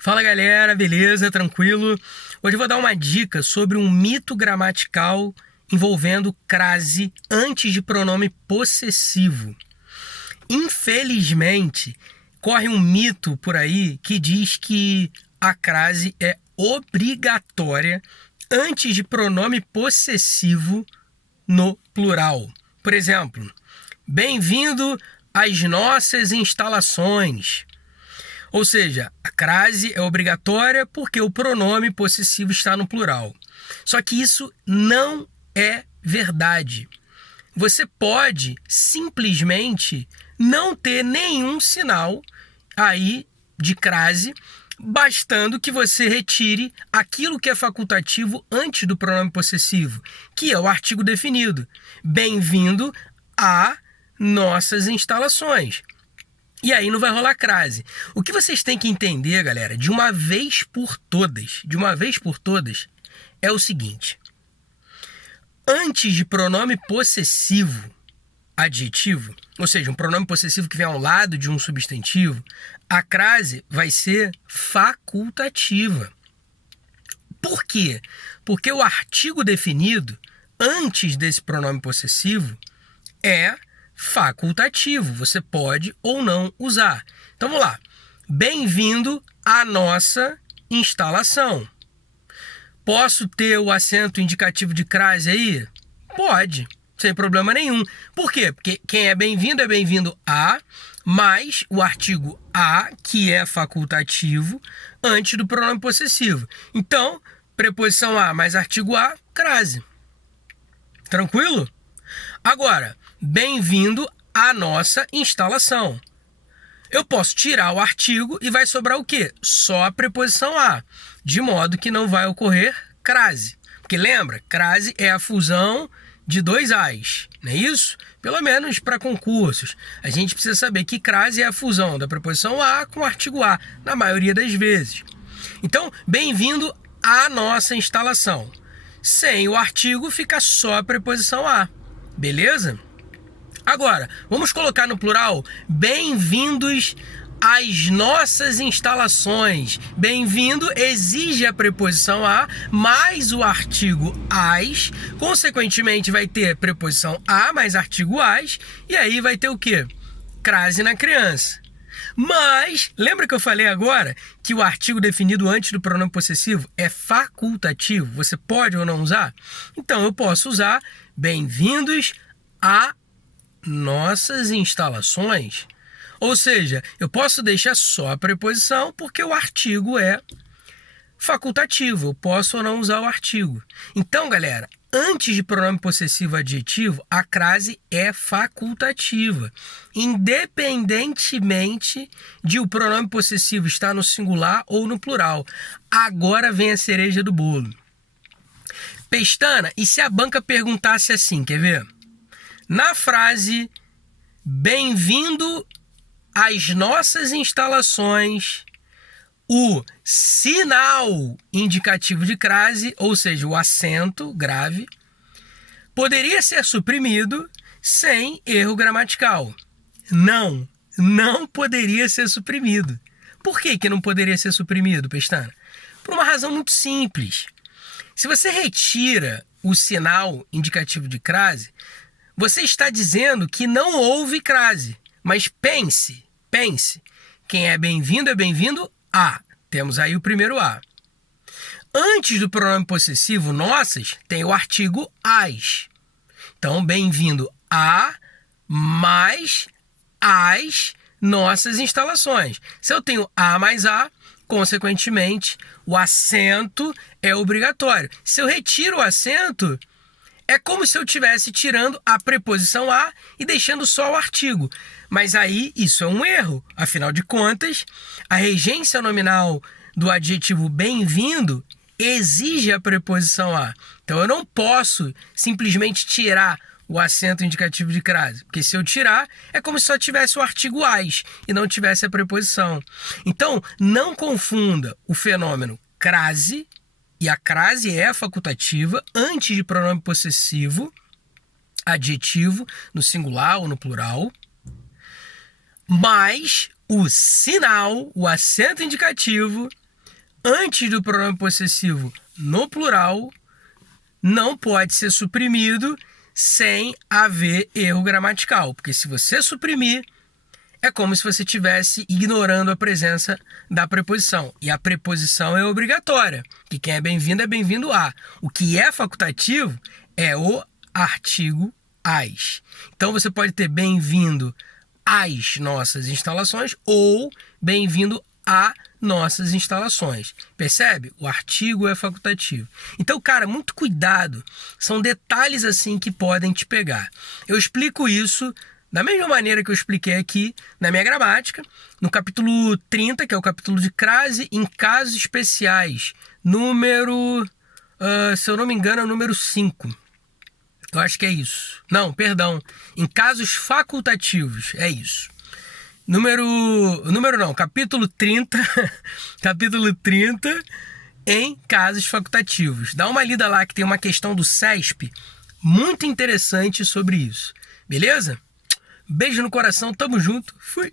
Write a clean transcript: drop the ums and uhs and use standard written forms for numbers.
Fala galera, beleza? Tranquilo? Hoje eu vou dar uma dica sobre um mito gramatical envolvendo crase antes de pronome possessivo. Infelizmente, corre um mito por aí que diz que a crase é obrigatória antes de pronome possessivo no plural. Por exemplo, bem-vindo às nossas instalações. Ou seja, a crase é obrigatória porque o pronome possessivo está no plural. Só que isso não é verdade. Você pode simplesmente não ter nenhum sinal aí de crase, bastando que você retire aquilo que é facultativo antes do pronome possessivo, que é o artigo definido. Bem-vindo a nossas instalações. E aí não vai rolar crase. O que vocês têm que entender, galera, de uma vez por todas, é o seguinte. Antes de pronome possessivo adjetivo, ou seja, um pronome possessivo que vem ao lado de um substantivo, a crase vai ser facultativa. Por quê? Porque o artigo definido antes desse pronome possessivo é facultativo, você pode ou não usar. Então vamos lá. Bem-vindo à nossa instalação. Posso ter o acento indicativo de crase aí? Pode, sem problema nenhum. Por quê? Porque quem é bem-vindo a, mais o artigo a, que é facultativo, antes do pronome possessivo. Então, preposição a mais artigo a, crase. Tranquilo? Agora, bem-vindo à nossa instalação. Eu posso tirar o artigo e vai sobrar o quê? Só a preposição a, de modo que não vai ocorrer crase. Porque lembra, crase é a fusão de dois as, não é isso? Pelo menos para concursos. A gente precisa saber que crase é a fusão da preposição a com o artigo a, na maioria das vezes. Então, bem-vindo à nossa instalação. Sem o artigo fica só a preposição a. Beleza? Agora, vamos colocar no plural, bem-vindos às nossas instalações. Bem-vindo exige a preposição a mais o artigo as, consequentemente vai ter preposição a mais artigo as, e aí vai ter o quê? Crase na criança. Mas, lembra que eu falei agora que o artigo definido antes do pronome possessivo é facultativo? Você pode ou não usar? Então, eu posso usar bem-vindos a nossas instalações. Ou seja, eu posso deixar só a preposição porque o artigo é facultativo. Eu posso ou não usar o artigo. Então, galera, antes de pronome possessivo adjetivo, a crase é facultativa, independentemente de o pronome possessivo estar no singular ou no plural. Agora vem a cereja do bolo. Pestana, e se a banca perguntasse assim, quer ver? Na frase, bem-vindo às nossas instalações, o sinal indicativo de crase, ou seja, o acento grave, poderia ser suprimido sem erro gramatical. Não poderia ser suprimido. Por que não poderia ser suprimido, Pestana? Por uma razão muito simples. Se você retira o sinal indicativo de crase, você está dizendo que não houve crase. Mas pense. Quem é bem-vindo a. Temos aí o primeiro a. Antes do pronome possessivo nossas, tem o artigo as. Então, bem-vindo a mais as nossas instalações. Se eu tenho a mais a, consequentemente, o acento é obrigatório. Se eu retiro o acento, é como se eu estivesse tirando a preposição a e deixando só o artigo. Mas aí isso é um erro. Afinal de contas, a regência nominal do adjetivo bem-vindo exige a preposição a. Então eu não posso simplesmente tirar o acento indicativo de crase. Porque se eu tirar, é como se só tivesse o artigo as e não tivesse a preposição. Então, não confunda o fenômeno crase, e a crase é facultativa antes de pronome possessivo, adjetivo, no singular ou no plural, mas o sinal, o acento indicativo, antes do pronome possessivo no plural não pode ser suprimido sem haver erro gramatical. Porque se você suprimir, é como se você estivesse ignorando a presença da preposição. E a preposição é obrigatória, que quem é bem-vindo a. O que é facultativo é o artigo as. Então você pode ter bem-vindo às nossas instalações ou bem-vindo a nossas instalações. Percebe? O artigo é facultativo. Então, cara, muito cuidado. São detalhes assim que podem te pegar. Eu explico isso da mesma maneira que eu expliquei aqui na minha gramática, no capítulo 30, que é o capítulo de crase em casos especiais, número, se eu não me engano, é o número 5. Eu acho que é isso. Não, perdão. Em casos facultativos, é isso. Capítulo 30, capítulo 30, em casos facultativos. Dá uma lida lá que tem uma questão do CESP muito interessante sobre isso. Beleza? Beijo no coração, tamo junto, fui!